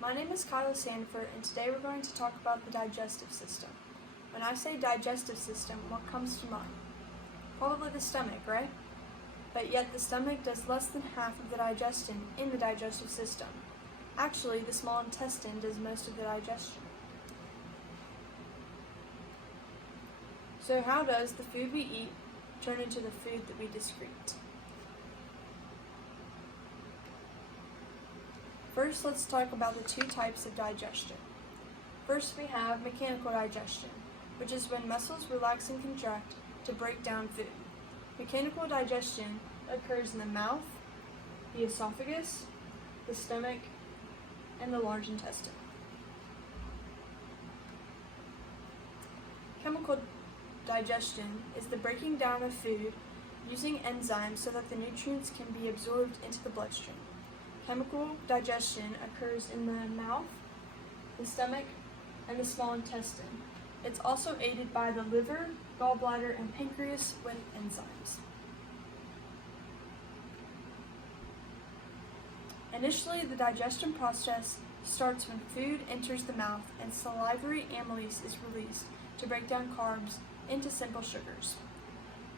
My name is Kyla Sanford, and today we're going to talk about the digestive system. When I say digestive system, what comes to mind? Probably the stomach, right? But yet the stomach does less than half of the digestion in the digestive system. Actually, the small intestine does most of the digestion. So how does the food we eat turn into the food that we excrete? First, let's talk about the two types of digestion. First, we have mechanical digestion, which is when muscles relax and contract to break down food. Mechanical digestion occurs in the mouth, the esophagus, the stomach, and the large intestine. Chemical digestion is the breaking down of food using enzymes so that the nutrients can be absorbed into the bloodstream. Chemical digestion occurs in the mouth, the stomach, and the small intestine. It's also aided by the liver, gallbladder, and pancreas with enzymes. Initially, the digestion process starts when food enters the mouth and salivary amylase is released to break down carbs into simple sugars.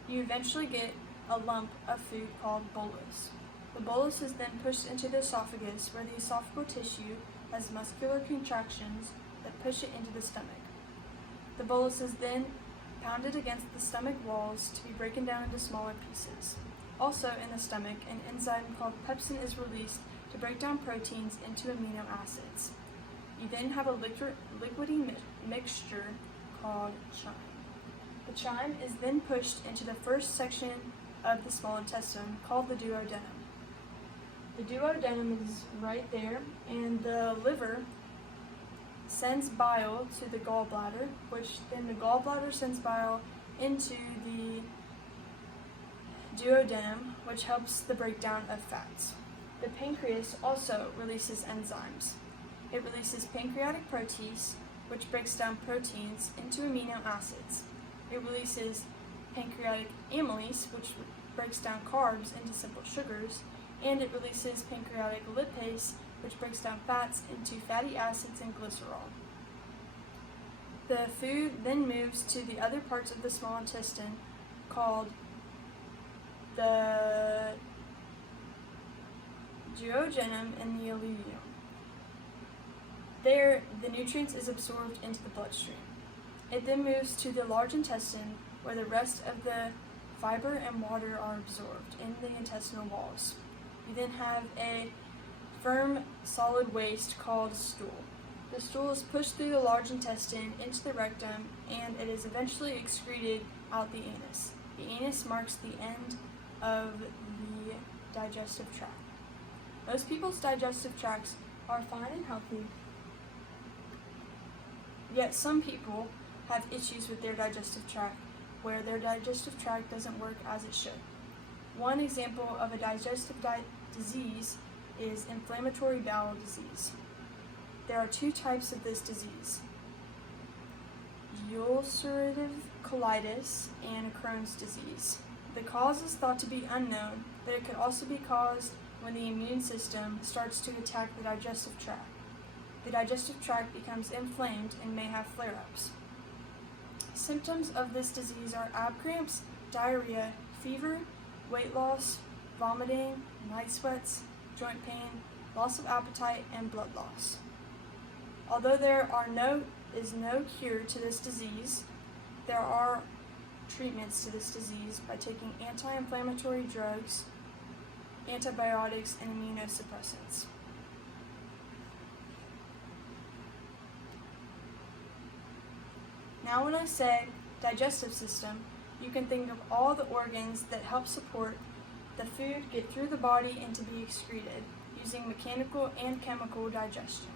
You eventually get a lump of food called bolus. The bolus is then pushed into the esophagus, where the esophageal tissue has muscular contractions that push it into the stomach. The bolus is then pounded against the stomach walls to be broken down into smaller pieces. Also in the stomach, an enzyme called pepsin is released to break down proteins into amino acids. You then have a liquidy mixture called chyme. The chyme is then pushed into the first section of the small intestine, called the duodenum. The duodenum is right there, and the liver sends bile to the gallbladder, which then the gallbladder sends bile into the duodenum, which helps the breakdown of fats. The pancreas also releases enzymes. It releases pancreatic protease, which breaks down proteins into amino acids. It releases pancreatic amylase, which breaks down carbs into simple sugars, and it releases pancreatic lipase, which breaks down fats into fatty acids and glycerol. The food then moves to the other parts of the small intestine called the duodenum and the ileum. There, the nutrients is absorbed into the bloodstream. It then moves to the large intestine, where the rest of the fiber and water are absorbed in the intestinal walls. You then have a firm, solid waste called stool. The stool is pushed through the large intestine into the rectum, and it is eventually excreted out the anus. The anus marks the end of the digestive tract. Most people's digestive tracts are fine and healthy, yet some people have issues with their digestive tract, where their digestive tract doesn't work as it should. One example of a digestive disease is inflammatory bowel disease. There are two types of this disease: ulcerative colitis and Crohn's disease. The cause is thought to be unknown, but it could also be caused when the immune system starts to attack the digestive tract. The digestive tract becomes inflamed and may have flare-ups. Symptoms of this disease are ab cramps, diarrhea, fever, weight loss, vomiting, night sweats, joint pain, loss of appetite, and blood loss. Although there is no cure to this disease, there are treatments to this disease by taking anti-inflammatory drugs, antibiotics, and immunosuppressants. Now when I say digestive system, you can think of all the organs that help support the food get through the body and to be excreted using mechanical and chemical digestion.